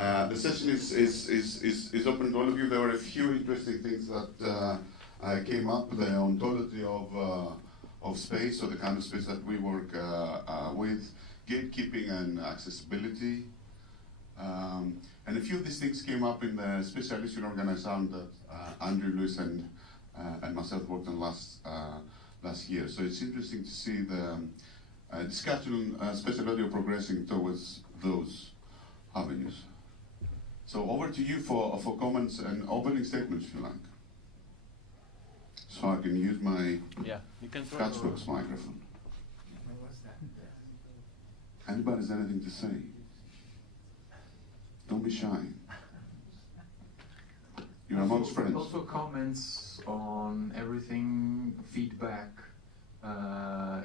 The session is open to all of you. There were a few interesting things that came up. The ontology of space, or the kind of space that we work with, gatekeeping and accessibility. And a few of these things came up in the Spatial Audio Organization that Andrew, Lewis, and myself worked on last year. So it's interesting to see the discussion on spatial audio progressing towards those avenues. So over to you for comments and opening statements, if you like. So I can use my Catchbox microphone. Anybody has anything to say? Don't be shy. You're amongst friends. Also comments on everything, feedback.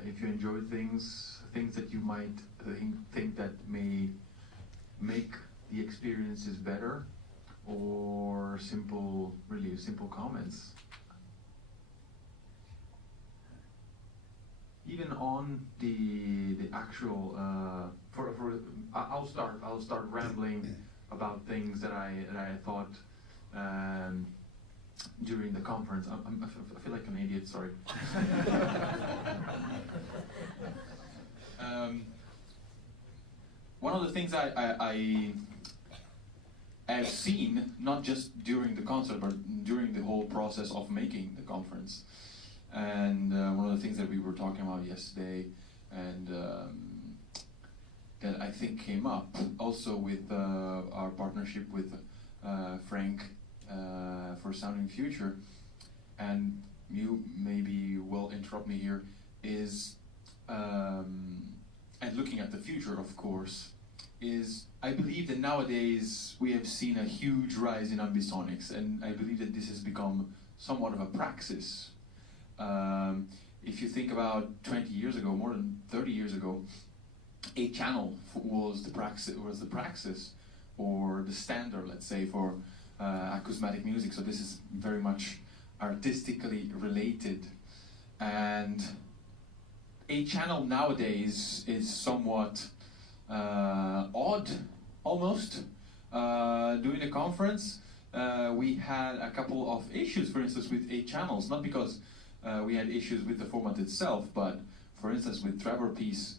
If you enjoy things that you might think that may make the experiences better, or really simple comments. Even on the actual, I'll start rambling about things that I thought during the conference. I feel like an idiot. Sorry. One of the things I have seen, not just during the concert, but during the whole process of making the conference. And one of the things that we were talking about yesterday, and that I think came up also with our partnership with Frank for Sounding Future, and you maybe will interrupt me here, is, and looking at the future, of course, is I believe that nowadays we have seen a huge rise in ambisonics, and I believe that this has become somewhat of a praxis. If you think about 20 years ago, more than 30 years ago, 8-channel was the praxis, or the standard, let's say, for acousmatic music. So this is very much artistically related, and 8-channel nowadays is somewhat odd, almost. During the conference, we had a couple of issues, for instance, with 8 channels, not because we had issues with the format itself, but for instance with Trevor piece,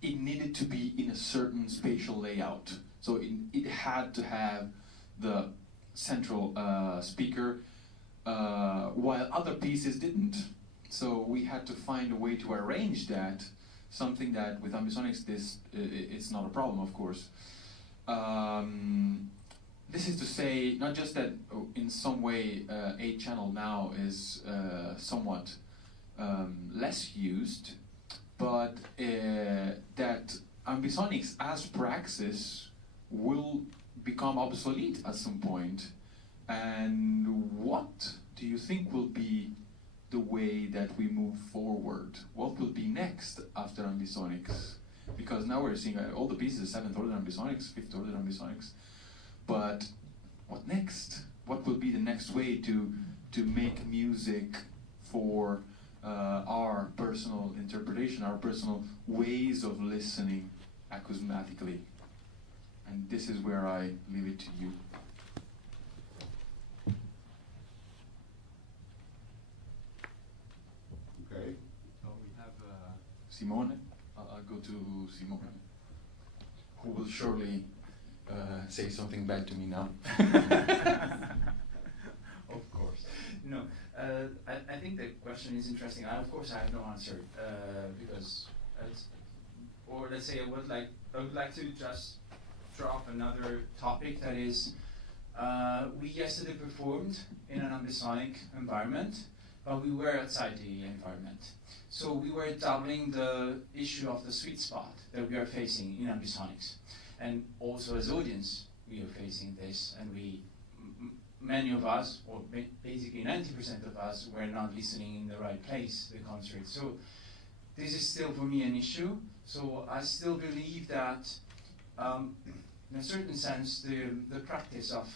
it needed to be in a certain spatial layout. So it had to have the central speaker, while other pieces didn't. So we had to find a way to arrange that, something that with ambisonics it's not a problem, of course. This is to say, not just that in some way 8-channel now is somewhat less used, but that ambisonics as praxis will become obsolete at some point. And what do you think will be the way that we move forward? What will be next after ambisonics? Because now we're seeing all the pieces, 7th order ambisonics, 5th order ambisonics. But what next? What will be the next way to make music for our personal interpretation, our personal ways of listening acousmatically? And this is where I leave it to you. Okay. So we have Simone. I'll go to Simone, who will surely say something back to me now. Of course. No, I think the question is interesting. Of course, I have no answer because, or let's say, I would like to just drop another topic that is, we yesterday performed in an ambisonic environment, but we were outside the environment. So we were doubling the issue of the sweet spot that we are facing in ambisonics. And also as audience, we are facing this, and many of us, or basically 90% of us, were not listening in the right place, the concert. So this is still for me an issue. So I still believe that, in a certain sense, the practice of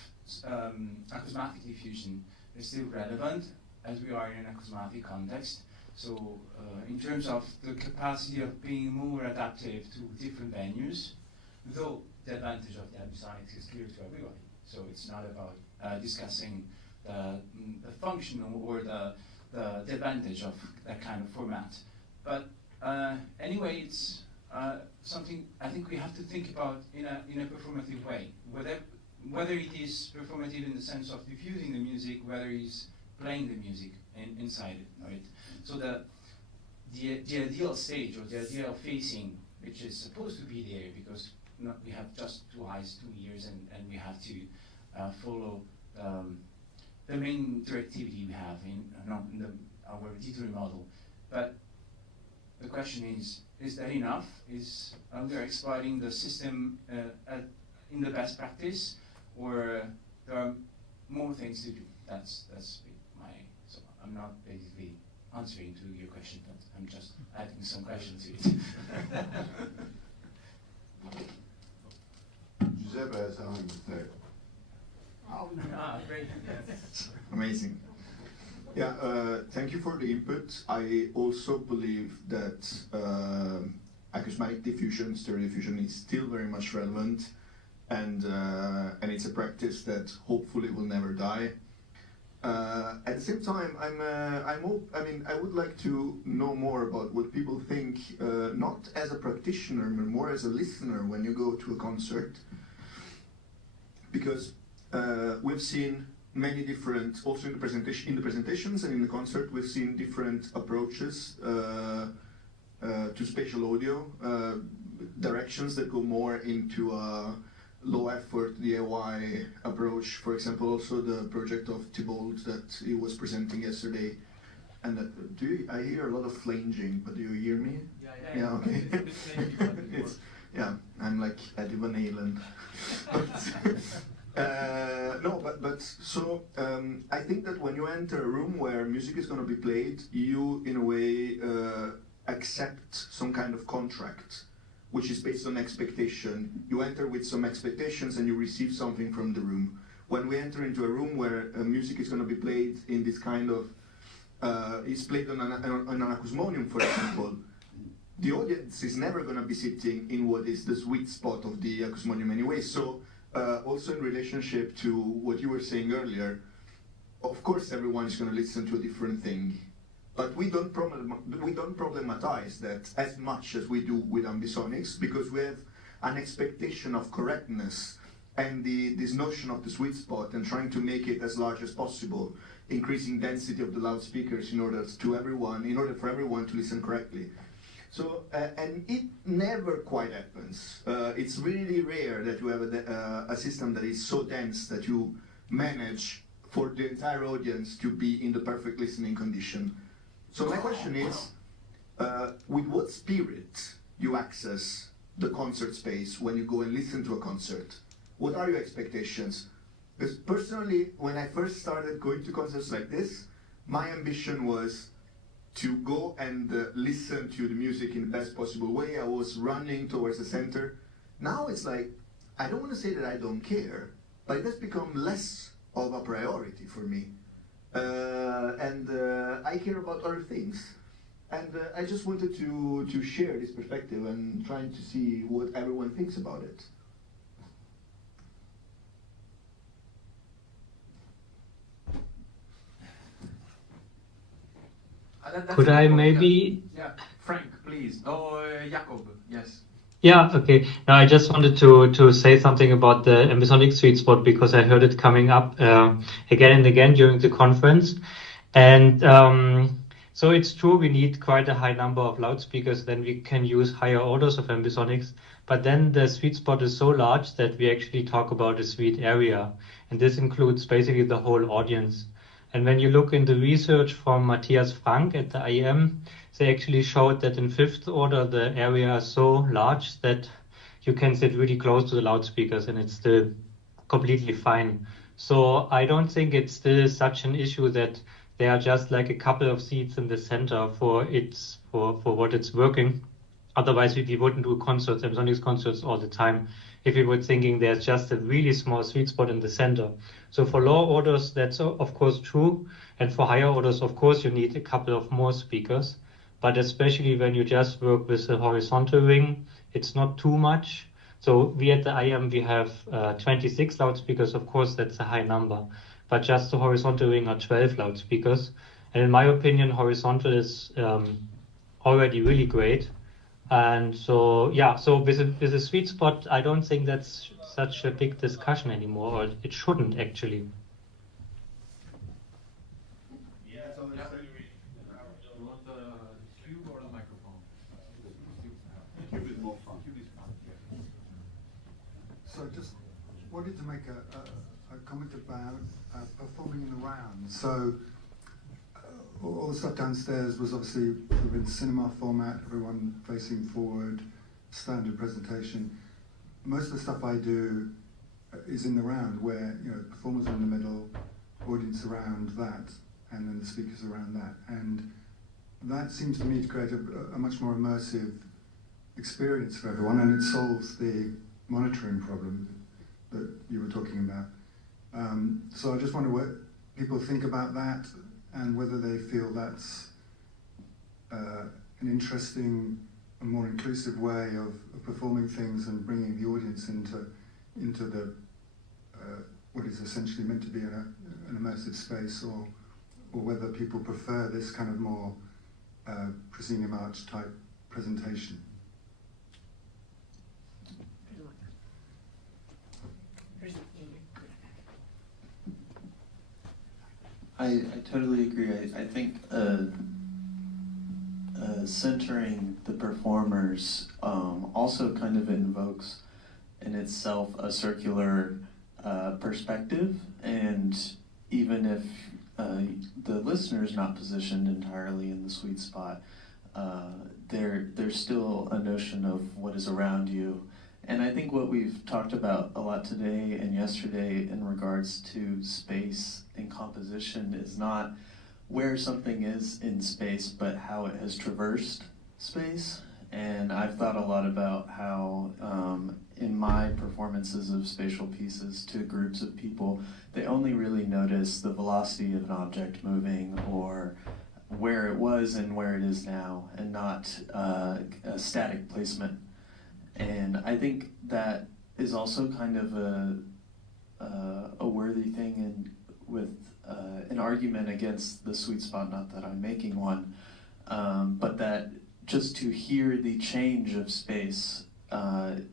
acousmatic diffusion is still relevant, as we are in an acousmatic context. So in terms of the capacity of being more adaptive to different venues, though the advantage of the ambisonics is clear to everybody. So it's not about discussing the function or the advantage of that kind of format. But anyway, it's something I think we have to think about in a performative way. Whether it is performative in the sense of diffusing the music, whether it's playing the music inside it, right? So the ideal stage or the ideal facing, which is supposed to be there because we have just 2 eyes, 2 ears, and we have to follow the main directivity we have in our auditory model. But the question is that enough? Is we exploiting the system in the best practice, or there are more things to do? That's my. So I'm not basically answering to your question, but I'm just adding some questions to it. Giuseppe has something to say. Oh, great. Yes. Amazing. Yeah, thank you for the input. I also believe that acousmatic diffusion, stereo diffusion is still very much relevant, and it's a practice that hopefully will never die. At the same time, I would like to know more about what people think, not as a practitioner, but more as a listener when you go to a concert, because we've seen many different, also in the presentations and in the concert, we've seen different approaches to spatial audio, directions that go more into a low effort DIY approach. For example, also the project of Thibault that he was presenting yesterday. And I hear a lot of flanging, but do you hear me? Yeah, okay. Yeah, I'm like Eddie Van Halen. So I think that when you enter a room where music is going to be played, you in a way accept some kind of contract, which is based on expectation. You enter with some expectations and you receive something from the room. When we enter into a room where music is going to be played in this kind of, is played on an acousmonium, for example, the audience is never going to be sitting in what is the sweet spot of the acousmonium anyway. So also in relationship to what you were saying earlier, of course everyone is going to listen to a different thing, but we don't problematize that as much as we do with ambisonics, because we have an expectation of correctness and this notion of the sweet spot and trying to make it as large as possible, increasing density of the loudspeakers in order for everyone to listen correctly. So, and it never quite happens. It's really rare that you have a system that is so dense that you manage for the entire audience to be in the perfect listening condition. So my question is, with what spirit you access the concert space when you go and listen to a concert? What are your expectations? Because personally, when I first started going to concerts like this, my ambition was to go and listen to the music in the best possible way. I was running towards the center. Now it's like, I don't want to say that I don't care, but it has become less of a priority for me. And I care about other things. And I just wanted to share this perspective and trying to see what everyone thinks about it. Could I maybe? Yeah, Frank, please. Oh, Jakob, yes. Yeah, okay. Now I just wanted to say something about the ambisonic sweet spot, because I heard it coming up again and again during the conference. And so it's true, we need quite a high number of loudspeakers, then we can use higher orders of ambisonics. But then the sweet spot is so large that we actually talk about a sweet area. And this includes basically the whole audience. And when you look in the research from Matthias Frank at the IEM, they actually showed that in fifth order, the area is so large that you can sit really close to the loudspeakers and it's still completely fine. So I don't think it's still such an issue that there are just like a couple of seats in the center for what it's working. Otherwise, we wouldn't do concerts, ambisonics concerts all the time, if we were thinking there's just a really small sweet spot in the center. So for lower orders, that's of course true. And for higher orders, of course, you need a couple of more speakers. But especially when you just work with a horizontal ring, it's not too much. So we at the IM, we have 26 loudspeakers. Of course, that's a high number, but just the horizontal ring are 12 loudspeakers. And in my opinion, horizontal is already really great. And so, yeah, so with a sweet spot, I don't think that's such a big discussion anymore, or it shouldn't actually. Yeah, so you want the cube or the microphone? Cube is more fun. So just wanted to make a comment about performing in the round. So all the stuff downstairs was obviously within cinema format, everyone facing forward, standard presentation. Most of the stuff I do is in the round where, you know, performers are in the middle, audience around that, and then the speakers around that. And that seems to me to create a much more immersive experience for everyone, and it solves the monitoring problem that you were talking about. So I just wonder what people think about that, and whether they feel that's an interesting, a more inclusive way of performing things and bringing the audience into the what is essentially meant to be an immersive space, or whether people prefer this kind of more proscenium arch type presentation. I totally agree. I think centering the performers also kind of invokes in itself a circular perspective, and even if the listener is not positioned entirely in the sweet spot, there's still a notion of what is around you. And I think what we've talked about a lot today and yesterday in regards to space and composition is not where something is in space, but how it has traversed space. And I've thought a lot about how in my performances of spatial pieces to groups of people, they only really notice the velocity of an object moving, or where it was and where it is now, and not a static placement. And I think that is also kind of a worthy thing, and with an argument against the sweet spot, not that I'm making one, but that just to hear the change of space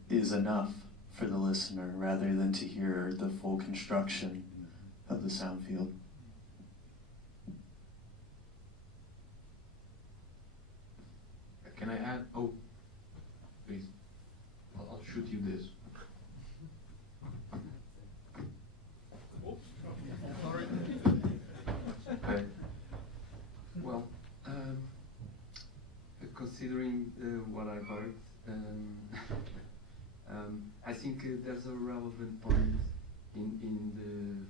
is enough for the listener, rather than to hear the full construction of the sound field. Can I add? Oh, please. I'll shoot you this. Oops. Sorry. Okay. Well, considering what I heard, I think there's a relevant point in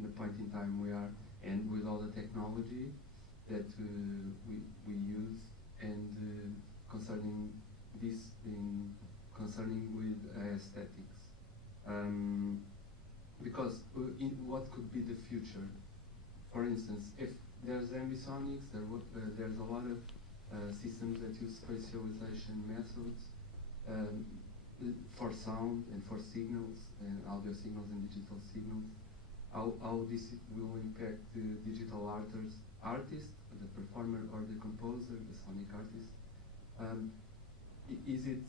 the point in time we are, and with all the technology that we use, and concerning this concerning with aesthetics, because in what could be the future? For instance, if there's ambisonics, there's a lot of systems that use spatialization methods for sound and for signals, and audio signals and digital signals. How this will impact the digital artist, the performer or the composer, the sonic artist. Is it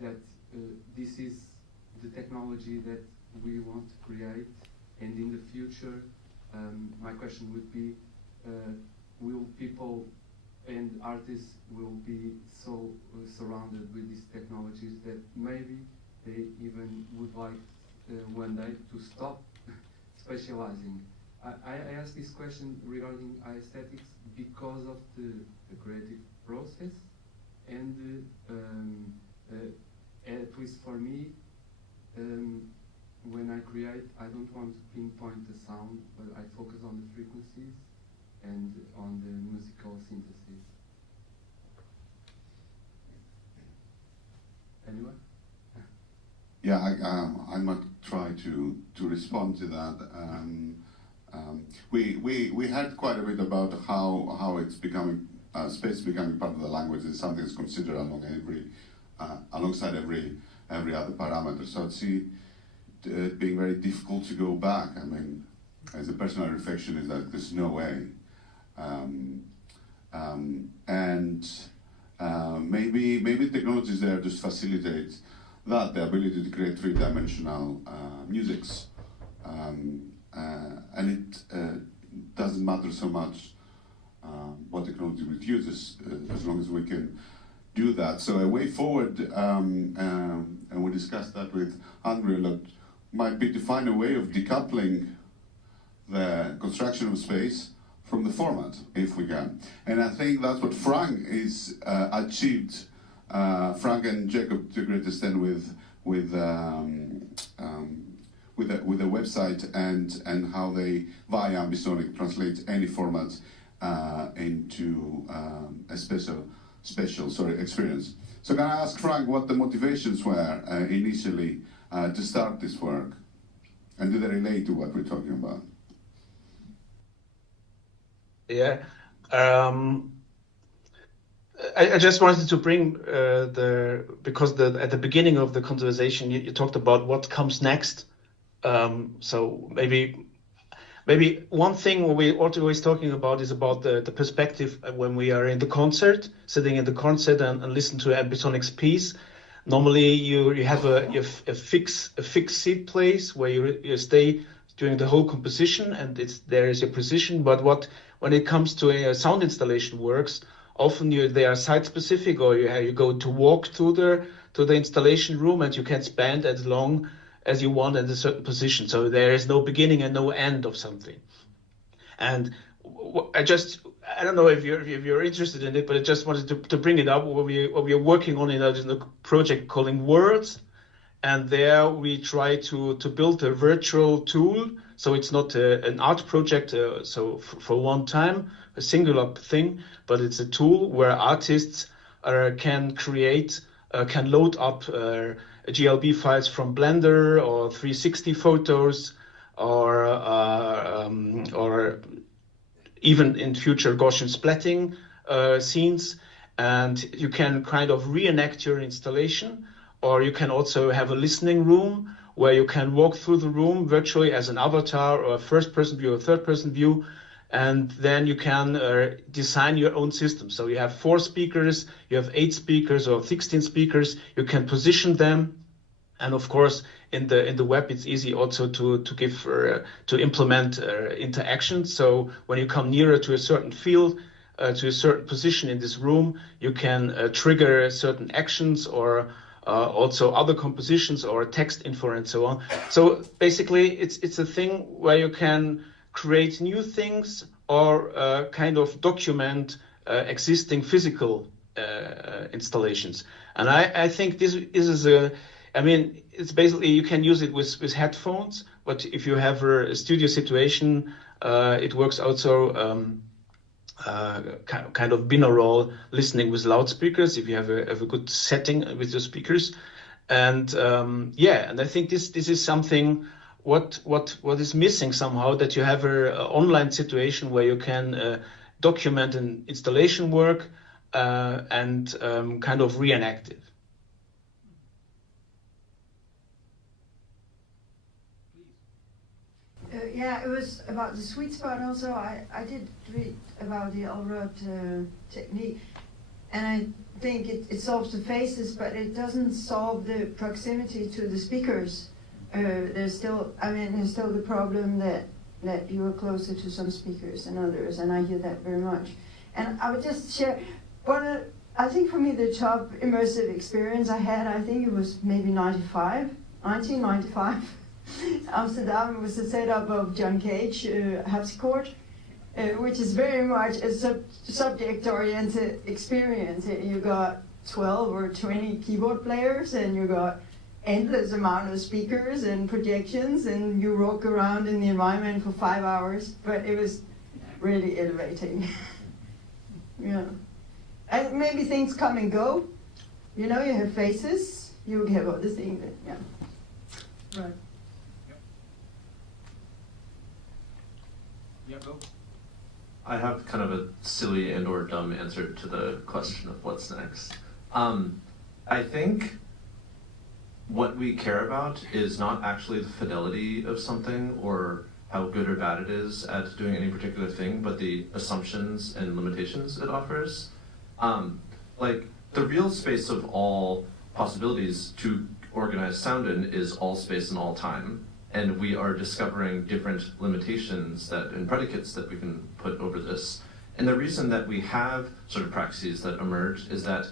that this is the technology that we want to create, and in the future, my question would be, will people and artists will be so surrounded with these technologies that maybe they even would like one day to stop spatializing? I ask this question regarding aesthetics because of the creative process, and at least for me, when I create, I don't want to pinpoint the sound, but I focus on the frequencies and on the musical synthesis. Anyone? Yeah, I might try to respond to that. We heard quite a bit about how it's becoming space becoming part of the language. It's something that's considered alongside every every other parameter. So I'd see it being very difficult to go back. I mean, as a personal reflection is that there's no way. Maybe technology is there to facilitate that, the ability to create three-dimensional musics. And it doesn't matter so much what technology we use as long as we can do that. So a way forward, and we discussed that with Andrew a lot, might be to find a way of decoupling the construction of space from the format, if we can. And I think that's what Frank is achieved. Frank and Jacob to a great extent with the website and how they via Ambisonic translate any format into a special experience. So can I ask Frank what the motivations were initially to start this work, and do they relate to what we're talking about? Yeah, I just wanted to bring because at the beginning of the conversation you talked about what comes next. So maybe one thing we're always talking about is about the perspective when we are in the concert, sitting in the concert and listen to Ambisonic's piece. Normally you have a fixed seat place where you stay during the whole composition, and there is your position. But when it comes to sound installation works, often they are site specific, or you go to walk to the installation room, and you can spend as long as you want at a certain position. So there is no beginning and no end of something. And I don't know if you're interested in it, but I just wanted to bring it up. What we are working on in a project calling Words, and there we try to build a virtual tool. So it's not an art project, so for one time, a singular thing, but it's a tool where artists can load up GLB files from Blender or 360 photos, or even in future Gaussian splatting scenes, and you can kind of reenact your installation, or you can also have a listening room where you can walk through the room virtually as an avatar, or a first-person view or third-person view, and then you can design your own system. So you have 4 speakers, you have 8 speakers or 16 speakers, you can position them. And of course, in the web, it's easy also to implement interaction. So when you come nearer to a certain field, to a certain position in this room, you can trigger certain actions, or also other compositions or text info and so on. So basically, it's a thing where you can create new things, or kind of document existing physical installations. And I think this is it's basically, you can use it with headphones, but if you have a studio situation, it works also kind of binaural listening with loudspeakers if you have a good setting with your speakers. And and I think this is something what is missing somehow, that you have an online situation where you can document an installation work and kind of reenact it. Yeah, it was about the sweet spot also. I did read about the Allroad technique, and I think it solves the faces, but it doesn't solve the proximity to the speakers. There's still the problem that you are closer to some speakers than others, and I hear that very much. And I would just share I think for me the top immersive experience I had, I think it was maybe 1995. Amsterdam was a setup of John Cage harpsichord, which is very much a subject-oriented experience. You got 12 or 20 keyboard players, and you got endless amount of speakers and projections, and you walk around in the environment for 5 hours. But it was really elevating. Yeah, and maybe things come and go. You know, you have faces. You have other things. Yeah. Right. Yeah, go. I have kind of a silly and or dumb answer to the question of what's next. I think what we care about is not actually the fidelity of something or how good or bad it is at doing any particular thing, but the assumptions and limitations it offers. Like, the real space of all possibilities to organize sound in is all space and all time. And we are discovering different limitations and predicates that we can put over this. And the reason that we have sort of praxis that emerge is that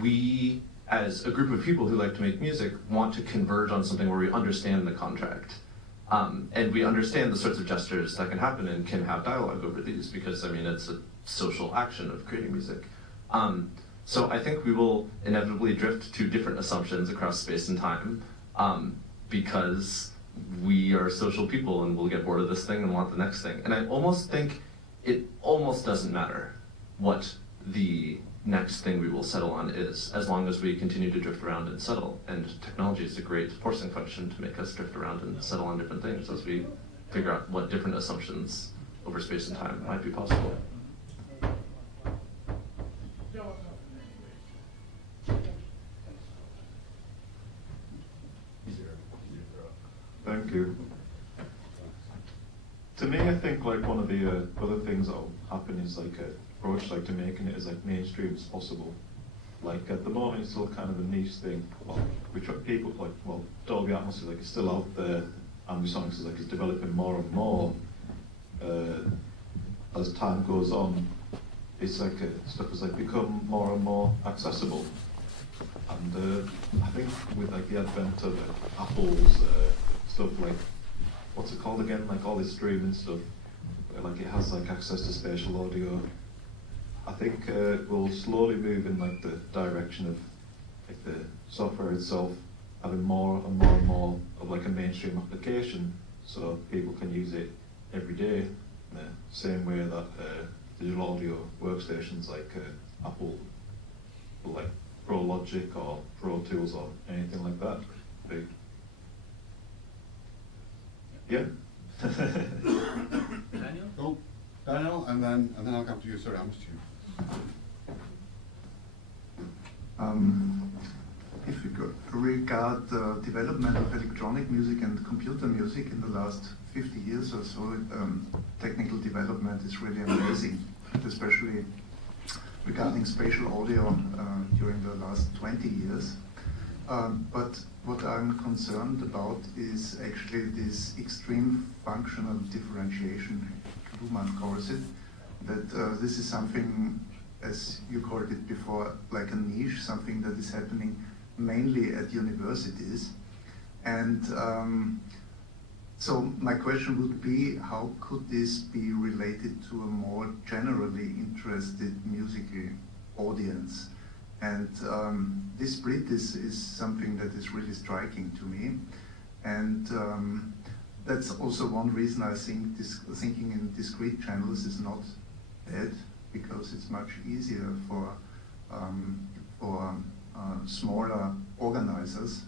we, as a group of people who like to make music, want to converge on something where we understand the contract. And we understand the sorts of gestures that can happen and can have dialogue over these because, I mean, it's a social action of creating music. So I think we will inevitably drift to different assumptions across space and time because we are social people and we'll get bored of this thing and want the next thing. And I almost think it almost doesn't matter what the next thing we will settle on is, as long as we continue to drift around and settle. And technology is a great forcing function to make us drift around and settle on different things as we figure out what different assumptions over space and time might be possible. Thank you. To me, I think like one of the other things that will happen is like a approach like to making it as like mainstream as possible. Like at the moment, it's still kind of a niche thing. Well, we try people like Dolby Atmos is like it's still out there. Ambisonics is like it's developing more and more as time goes on. It's like stuff has like become more and more accessible. And I think with like the advent of Apple's stuff like, what's it called again? Like all this streaming stuff, where like it has like access to spatial audio. I think we'll slowly move in like the direction of like the software itself having more and more and more of like a mainstream application, so people can use it every day in the same way that digital audio workstations like Apple, like Pro Logic or Pro Tools or anything like that. Big. Yeah. Daniel? Oh, Daniel, and then I'll come to you. Sorry, I missed you. If we regard the development of electronic music and computer music in the last 50 years or so, technical development is really amazing, especially regarding spatial audio during the last 20 years. But what I'm concerned about is actually this extreme functional differentiation, Luhmann calls it, that this is something, as you called it before, like a niche, something that is happening mainly at universities. And so my question would be, how could this be related to a more generally interested musical audience? And this split is something that is really striking to me. And that's also one reason I think thinking in discrete channels is not bad, because it's much easier for smaller organizers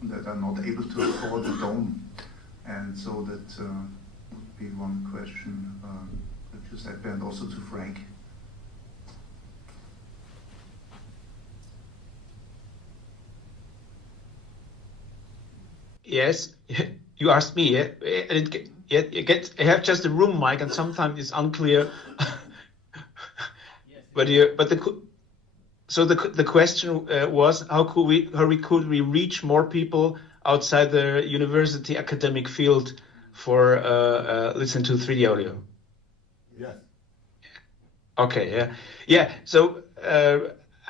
that are not able to afford a dome. And so that would be one question to Giuseppe and also to Frank. Yes, you asked me, yeah? I have just a room mic and sometimes it's unclear. So the question was, how could we reach more people outside the university academic field for listen to 3D audio? Yes. Okay, yeah. So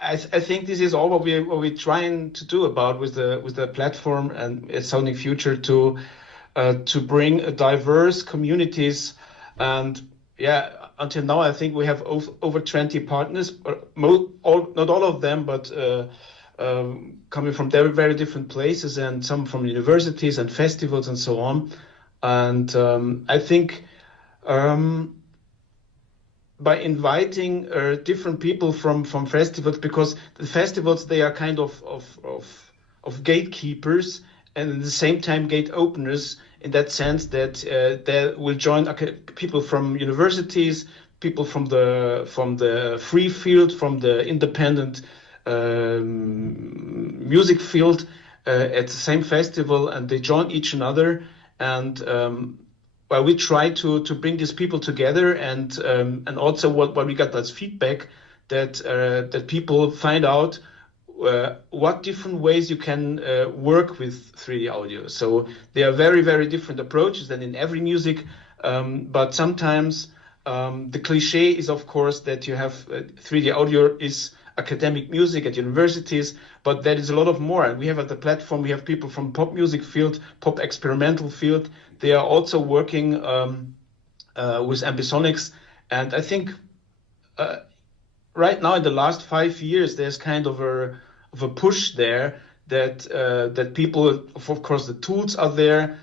I think this is all what we're trying to do about with the platform and Sonic Future to bring diverse communities. And yeah, until now I think we have over 20 partners, not all of them, but coming from very, very different places, and some from universities and festivals and so on. And I think by inviting different people from festivals, because the festivals, they are kind of gatekeepers and at the same time gate openers, in that sense that they will join people from universities, people from the free field, from the independent music field at the same festival, and they join each another. And well, we try to bring these people together, and also what we got as feedback that people find out what different ways you can work with 3D audio. So there are very, very different approaches than in every music, but sometimes the cliche is, of course, that you have 3D audio is academic music at universities, but there is a lot of more. And we have at the platform, we have people from pop music field, pop experimental field. They are also working with ambisonics. And I think right now in the last 5 years, there's kind of a push there that people, of course, the tools are there,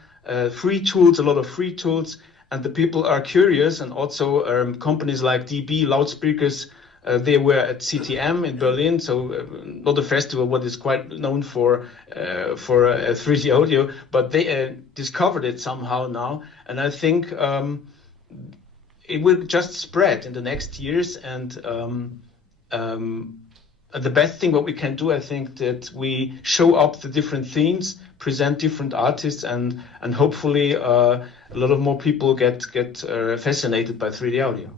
free tools, a lot of free tools, and the people are curious. And also companies like DB, loudspeakers, they were at CTM in Berlin, so not a festival what is quite known for 3D audio, but they discovered it somehow now, and I think it will just spread in the next years. And the best thing what we can do, I think, that we show up the different themes, present different artists, and hopefully a lot of more people get fascinated by 3D audio.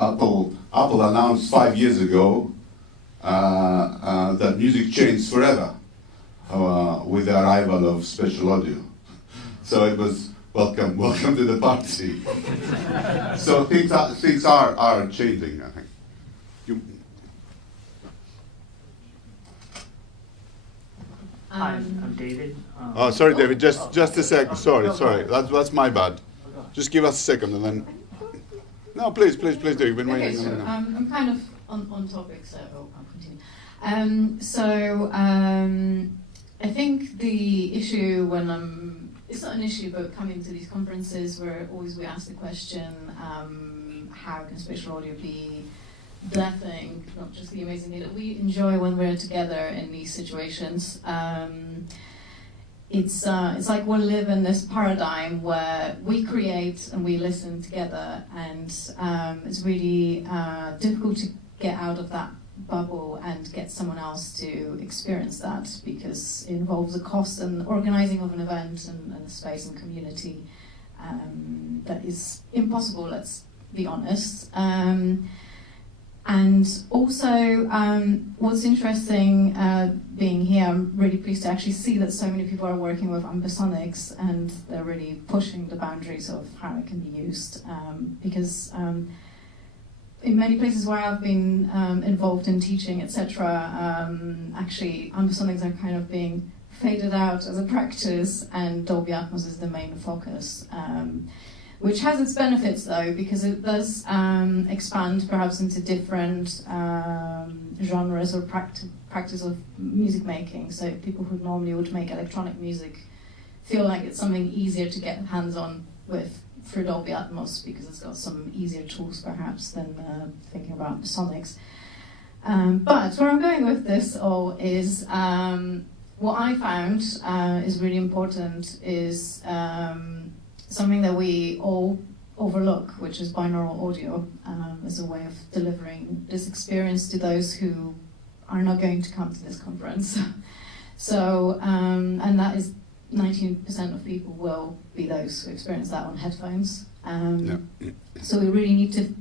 Apple announced 5 years ago that music changed forever with the arrival of spatial audio. So it was welcome to the party. So things are changing, I think. Hi, I'm David. Oh, sorry, David. Just a sec. Sorry. That's my bad. Just give us a second, and then. No, please do. You've been waiting. Okay, so I'm kind of on topic, so I'll continue. I think the issue when it's not an issue, but coming to these conferences where always we ask the question, how can spatial audio be the thing, not just the amazing thing that we enjoy when we're together in these situations. It's like we live in this paradigm where we create and we listen together, and it's really difficult to get out of that bubble and get someone else to experience that, because it involves a cost and organizing of an event and a space and community that is impossible, let's be honest. And also, what's interesting being here, I'm really pleased to actually see that so many people are working with ambisonics, and they're really pushing the boundaries of how it can be used. Because in many places where I've been involved in teaching, etc., actually ambisonics are kind of being faded out as a practice, and Dolby Atmos is the main focus. Which has its benefits, though, because it does expand perhaps into different genres or practice of music making. So people who normally would make electronic music feel like it's something easier to get hands-on with through Dolby Atmos, because it's got some easier tools perhaps than thinking about sonics. But where I'm going with this all is what I found is really important is something that we all overlook, which is binaural audio, as a way of delivering this experience to those who are not going to come to this conference. So, and that is 19% of people will be those who experience that on headphones. So we really need to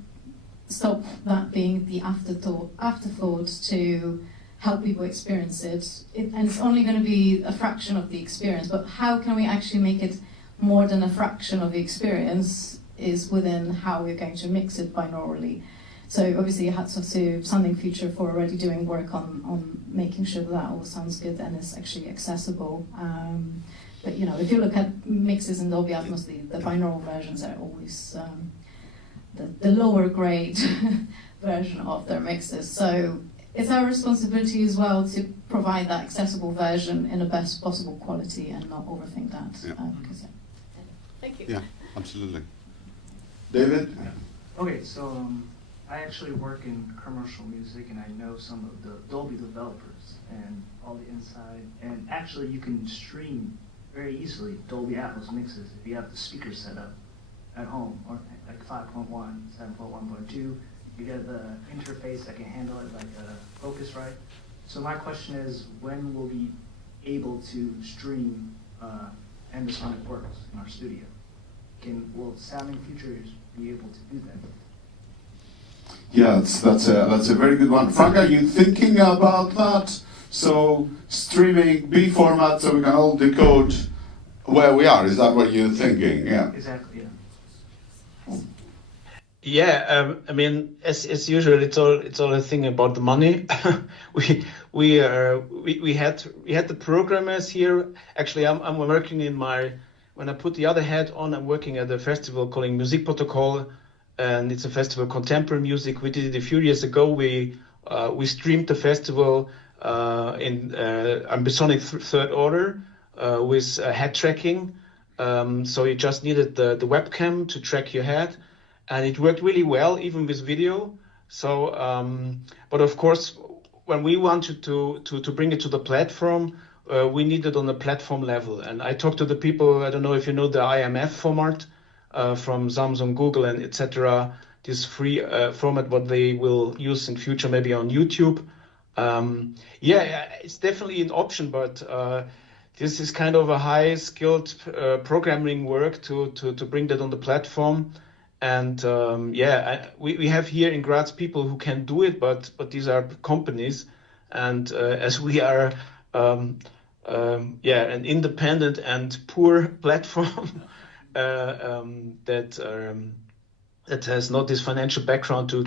stop that being the afterthought to help people experience it. And it's only going to be a fraction of the experience, but how can we actually make it more than a fraction of the experience is within how we're going to mix it binaurally. So obviously hats off to Sounding Future for already doing work on making sure that all sounds good and is actually accessible. But if you look at mixes in Dolby Atmos, the binaural versions are always the lower grade version of their mixes. So it's our responsibility as well to provide that accessible version in the best possible quality and not overthink that. Thank you. Yeah, absolutely. David? Okay, so I actually work in commercial music, and I know some of the Dolby developers and all the inside. And actually, you can stream very easily Dolby Atmos mixes if you have the speaker set up at home, or like 5.1, 7.1.2. You get the interface that can handle it like a Focusrite. So my question is, when will we be able to stream ambisonic works in our studio? Will Sounding Futures be able to do that? Yeah, that's a very good one. Frank, are you thinking about that? So streaming B format so we can all decode where we are. Is that what you're thinking? Yeah. Exactly. Yeah. Yeah, I mean, as usual, it's all a thing about the money. we had the programmers here. Actually, I'm working when I put the other hat on, I'm working at a festival called Music Protocol, and it's a festival of contemporary music. We did it a few years ago. We streamed the festival in ambisonic third order with head tracking. So you just needed the webcam to track your head. And it worked really well, even with video. So, but of course, when we wanted to bring it to the platform, we need it on a platform level. And I talked to the people, I don't know if you know the IMF format from Samsung, Google, and etc. This free format, what they will use in future, maybe on YouTube. Yeah, it's definitely an option, but this is kind of a high-skilled programming work to bring that on the platform. And we have here in Graz people who can do it, but these are companies, and as we are an independent and poor platform that has not this financial background to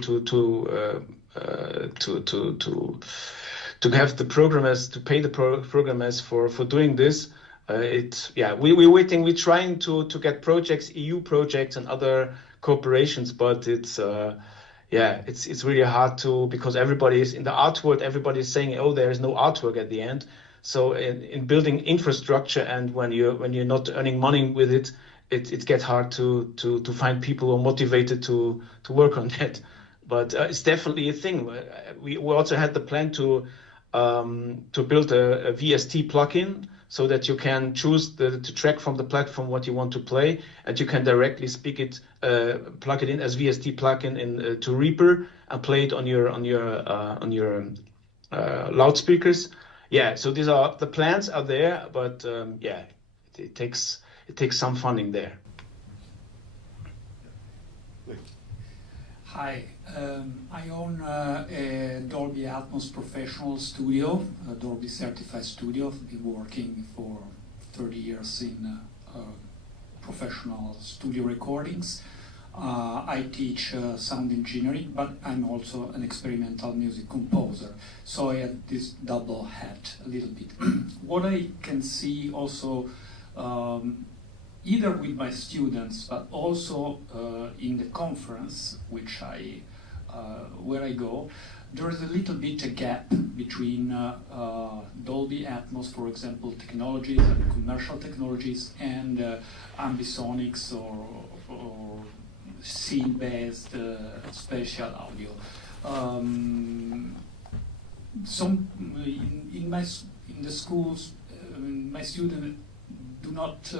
have the programmers, to pay the programmers for doing this. We're waiting. We're trying to get projects, EU projects, and other corporations, but it's really hard to, because everybody is in the art world. Everybody is saying, oh, there is no artwork at the end. So in building infrastructure, and when you're not earning money with it, it gets hard to find people who are motivated to work on that. But it's definitely a thing. We also had the plan to build a VST plugin, so that you can choose to track from the platform what you want to play, and you can directly plug it in as VST plugin to Reaper and play it on your loudspeakers. Yeah, so the plans are there, but it takes some funding there. Hi, I own a Dolby Atmos professional studio, a Dolby certified studio. I've been working for 30 years in professional studio recordings. I teach sound engineering, but I'm also an experimental music composer. So I have this double hat a little bit. What I can see also, either with my students, but also in the conference, where I go, there is a little bit a gap between Dolby Atmos, for example, technologies and commercial technologies, and ambisonics or scene-based spatial audio. In the schools, my students do not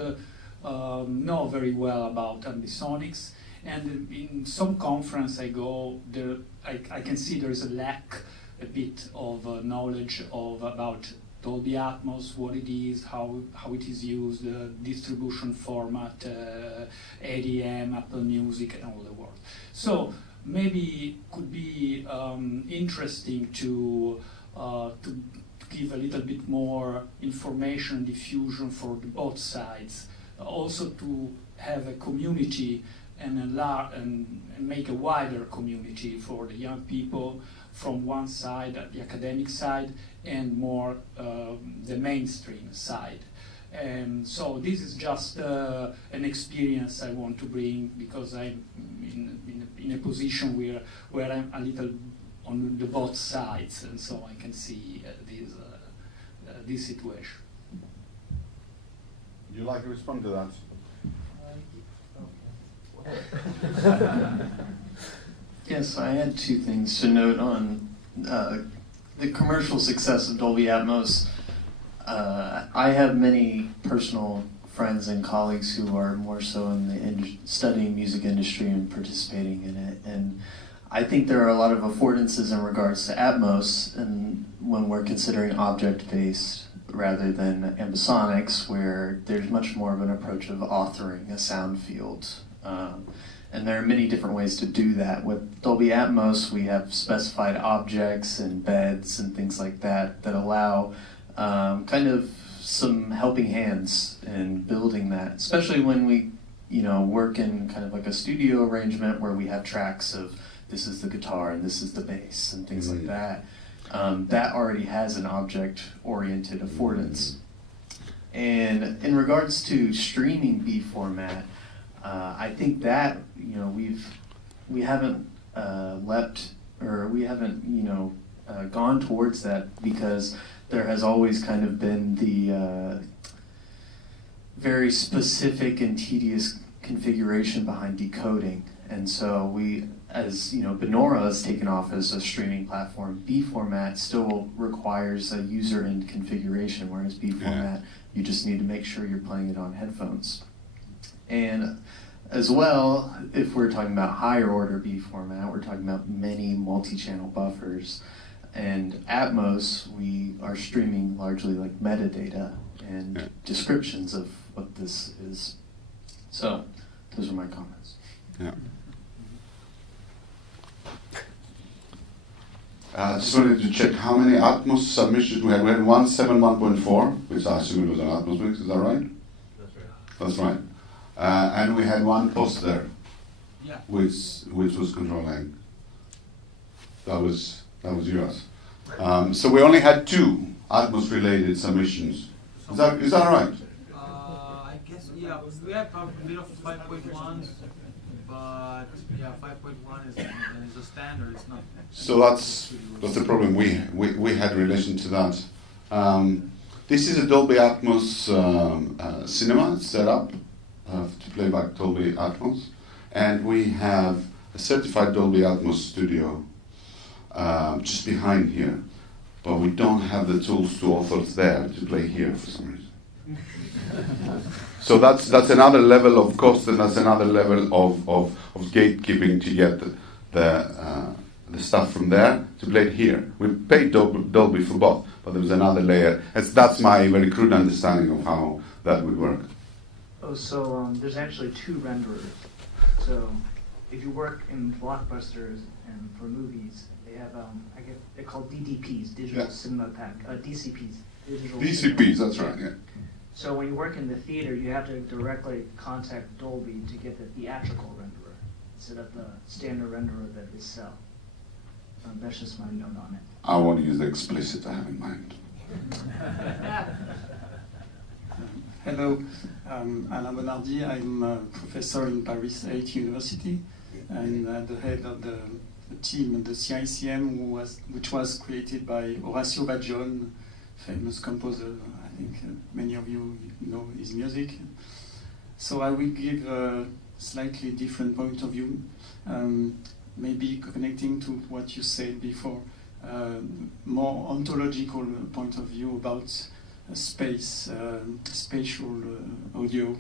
know very well about ambisonics, and in some conference I go there, I can see there is a lack a bit of knowledge about Dolby Atmos, what it is, how it is used, distribution format, ADM, Apple Music, and all the world. So maybe it could be interesting to give a little bit more information and diffusion for both sides. Also to have a community and make a wider community for the young people from one side, the academic side, and more the mainstream side. And so this is just an experience I want to bring, because I'm in a position where I'm a little on the both sides, and so I can see this situation. Would you like to respond to that? Yes, I had two things to note on the commercial success of Dolby Atmos. I have many personal friends and colleagues who are more so in the studying music industry and participating in it, and I think there are a lot of affordances in regards to Atmos, and when we're considering object-based rather than ambisonics, where there's much more of an approach of authoring a sound field. And there are many different ways to do that. With Dolby Atmos, we have specified objects and beds and things like that that allow kind of some helping hands in building that, especially when we work in kind of like a studio arrangement where we have tracks of this is the guitar and this is the bass and things like that. That already has an object-oriented affordance. And in regards to streaming B format, I think that we haven't gone towards that because there has always kind of been the very specific and tedious configuration behind decoding, and so we, as Benora has taken off as a streaming platform, B format still requires a user end configuration, whereas B format you just need to make sure you're playing it on headphones. And as well, if we're talking about higher order B format, we're talking about many multi-channel buffers. And Atmos, we are streaming largely like metadata and descriptions of what this is. So, those are my comments. Yeah. I just wanted to check how many Atmos submissions we had. We had one 7.1.4, which I assume it was an Atmos mix. Is that right? That's right. That's right. And we had one poster, which was controlling. That was yours. So we only had 2 Atmos-related submissions. Is that right? I guess, yeah. We have a bit of 5.1s, but 5.1 is a standard. It's not. So that's the problem we had in relation to that. This is a Dolby Atmos cinema setup to play back Dolby Atmos, and we have a certified Dolby Atmos studio just behind here, but we don't have the tools to authors there to play here for some reason. So that's another level of cost, and that's another level of gatekeeping to get the stuff from there to play it here. We paid Dolby for both, but there was another layer. That's my very crude understanding of how that would work. Oh, so there's actually 2 renderers. So if you work in blockbusters and for movies, they have I guess they're called DDPs, digital cinema pack, DCPs. DCPs, that's right. Yeah. So when you work in the theater, you have to directly contact Dolby to get the theatrical renderer instead of the standard renderer that they sell. That's just my note on it. I want to use the explicit I have in mind. Hello, Alain Bonardi. I'm a professor in Paris 8 University and the head of the team, the CICM, which was created by Horacio Bajon, famous composer. I think many of you know his music. So I will give a slightly different point of view, maybe connecting to what you said before, more ontological point of view about space, spatial audio.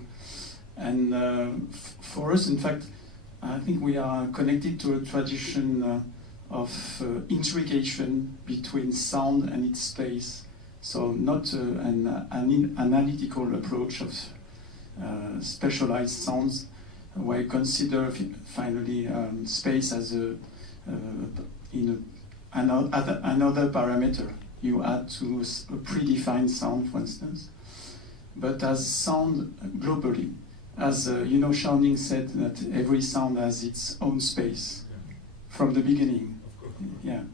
And for us, in fact, I think we are connected to a tradition of integration between sound and its space. So not an analytical approach of specialized sounds, where I consider finally space as another parameter you add to a predefined sound, for instance, but as sound globally. As Shining said that every sound has its own space from the beginning. Yeah,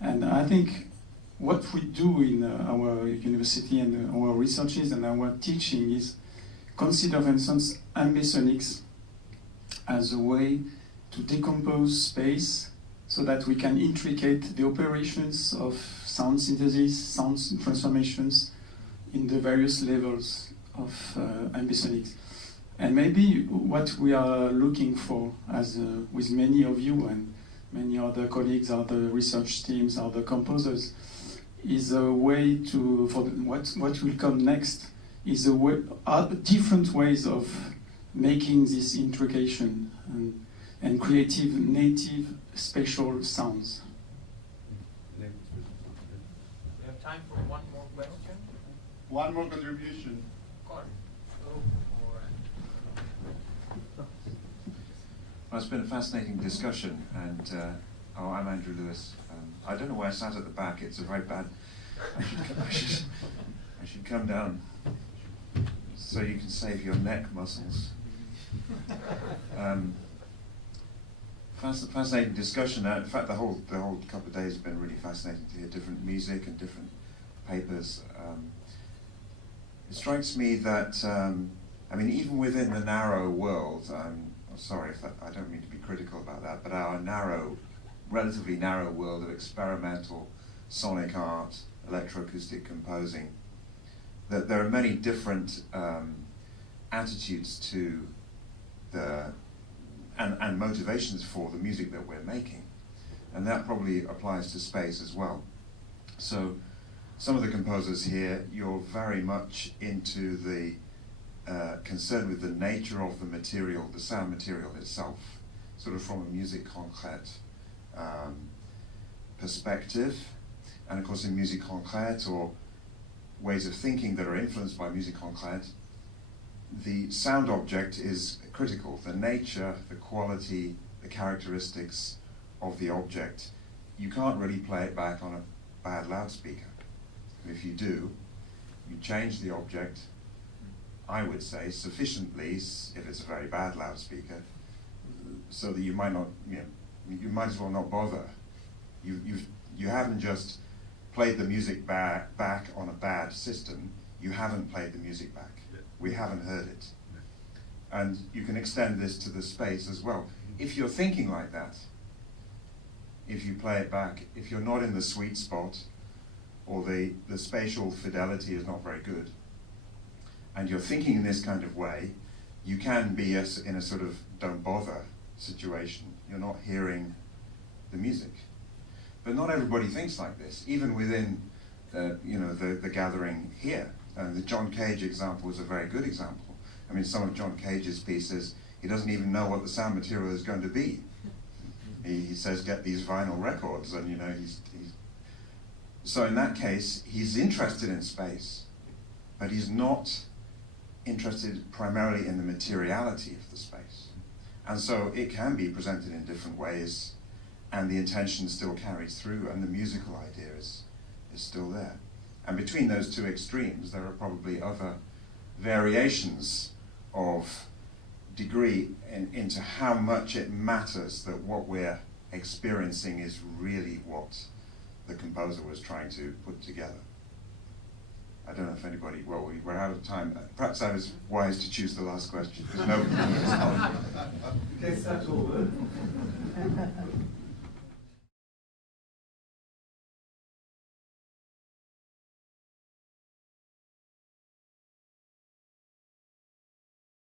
and I think what we do in our university and our researches and our teaching is consider, for instance, ambisonics as a way to decompose space so that we can intricate the operations of sound synthesis, sound transformations in the various levels of ambisonics. And maybe what we are looking for, as with many of you and many other colleagues, other research teams, other composers, is a way to, what will come next, is different ways of making this integration. and creative native spatial sounds. We have time for one more question. One more contribution. Well, it's been a fascinating discussion, and I'm Andrew Lewis. I don't know why I sat at the back. It's a very bad. I should come down so you can save your neck muscles. Fascinating discussion. In fact, the whole couple of days have been really fascinating to hear different music and different papers. It strikes me that I mean, even within the narrow world, sorry if I don't mean to be critical about that, but our relatively narrow world of experimental sonic art, electroacoustic composing, that there are many different attitudes to and motivations for the music that we're making, and that probably applies to space as well. So some of the composers here, you're very much into the concerned with the nature of the material, the sound material itself, sort of from a musique concrète perspective. And of course in musique concrète, or ways of thinking that are influenced by musique concrète, the sound object is critical. The nature, the quality, the characteristics of the object. You can't really play it back on a bad loudspeaker. If you do, you change the object, I would say, sufficiently, if it's a very bad loudspeaker, so that you might not, you might as well not bother. You haven't just played the music back on a bad system, you haven't played the music back. We haven't heard it. And you can extend this to the space as well. If you're thinking like that, if you play it back, if you're not in the sweet spot, or the spatial fidelity is not very good, and you're thinking in this kind of way, you can be in a sort of don't bother situation. You're not hearing the music. But not everybody thinks like this, even within the gathering here. And the John Cage example was a very good example. I mean, some of John Cage's pieces, he doesn't even know what the sound material is going to be. He says, get these vinyl records, and he's so in that case, he's interested in space, but he's not interested primarily in the materiality of the space. And so it can be presented in different ways, and the intention still carries through, and the musical idea is still there. And between those two extremes, there are probably other variations of degree into how much it matters that what we're experiencing is really what the composer was trying to put together. I don't know if anybody, well, we're out of time. Perhaps I was wise to choose the last question. Because nobody Okay, start over.